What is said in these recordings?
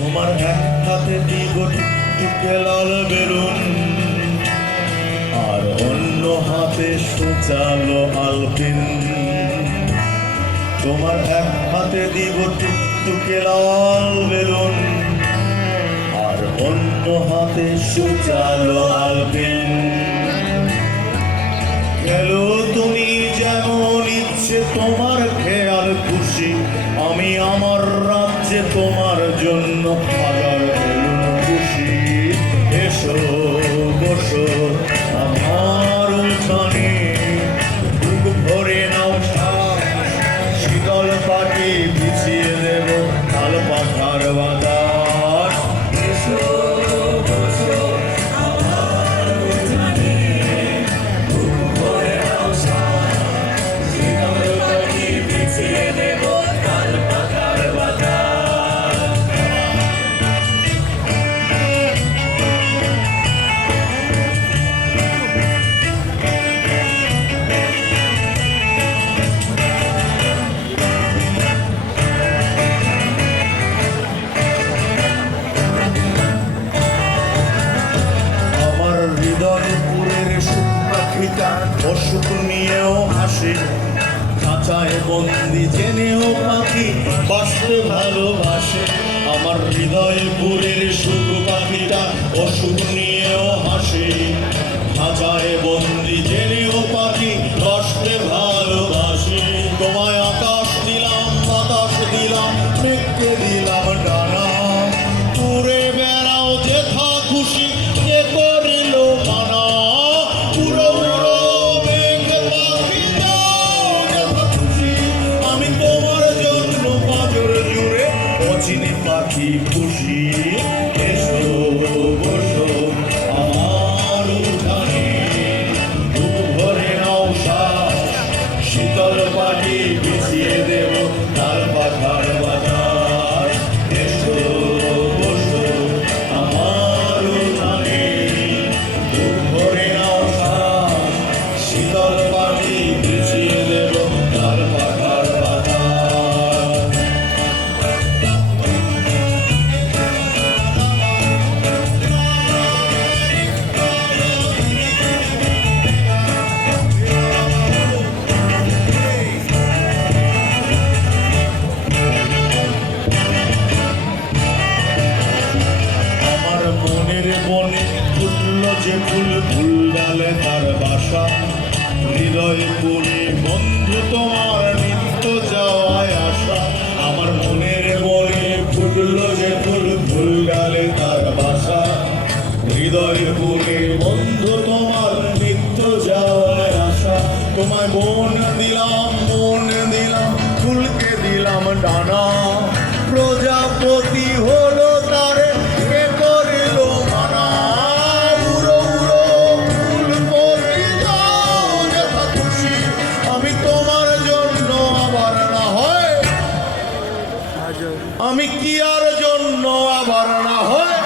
তোমার এক হাতে দিব টুকে লাল বেলুন, আর অন্য হাতে সোচালো আলপিন। তোমার এক হাতে দিব টুকে লাল বেলুন, আর অন্য হাতে সোচালো আলপিন। গেল তুমি যেমন ইচ্ছে তোমার খেয়াল খুশি, আমি আমার রাজ্যে তোমার জন্য হাজার বেলুন খুশি। এসো বসো আমার উঠানে, বুক ভরে নাও শীতল পাটি বিছিয়ে দেব তাল পাখার বাতাস। এসো বসো আমার উঠানে, বুক ভরে নাও শীতল পাটি বিছিয়ে দেব তাল পাখার বাতাস। অসুখ নিয়েও হাসে, খাঁচায় বন্দি জেনেও পাখি বাঁচতে ভালোবাসে। আমার হৃদয়পুরের সুখ পাখিটা অসুখ নিয়েও হাসে, খাঁচায় বন্দি জেনেও পাখি বাঁচতে ভালোবাসে। তোমায় আকাশ দিলাম, বাতাস দিলাম, মেঘকে দিলাম ডানা, উড়ে বেড়াও যেথা খুশি, কে করিল মানা। পাখি খুশি, এসো বসো আমার উঠানে, বুক ভরে নাও শীতল পাটি বিছিয়ে দেব তাল পাখার বাতাস। এসো বসো আমার উঠানে, বুক ভরে নাও শীতল পাটি বিছিয়ে দেব তাল পাখার বাতাস। যে ফুল ফুল ডালে তার বাসা, হৃদয় পুরে বন্ধু তোমার নিত্য যাওয়ায় আসা। আমার মনের বনে ফুটলো যে ফুল ফুল ডালে তার বাসা, হৃদয় পুরে বন্ধু তোমার নিত্য যাওয়ায় আসা। তোমায় মন দিলাম, মন দিলাম, ফুলকে দিলাম ডানা, প্রজাপতি হলো তারে কে করিল মানা। আমি কি আর জন্য আবার না হয়,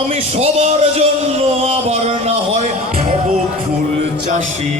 আমি সবার জন্য আবার না হয় হব ফুল চাষী।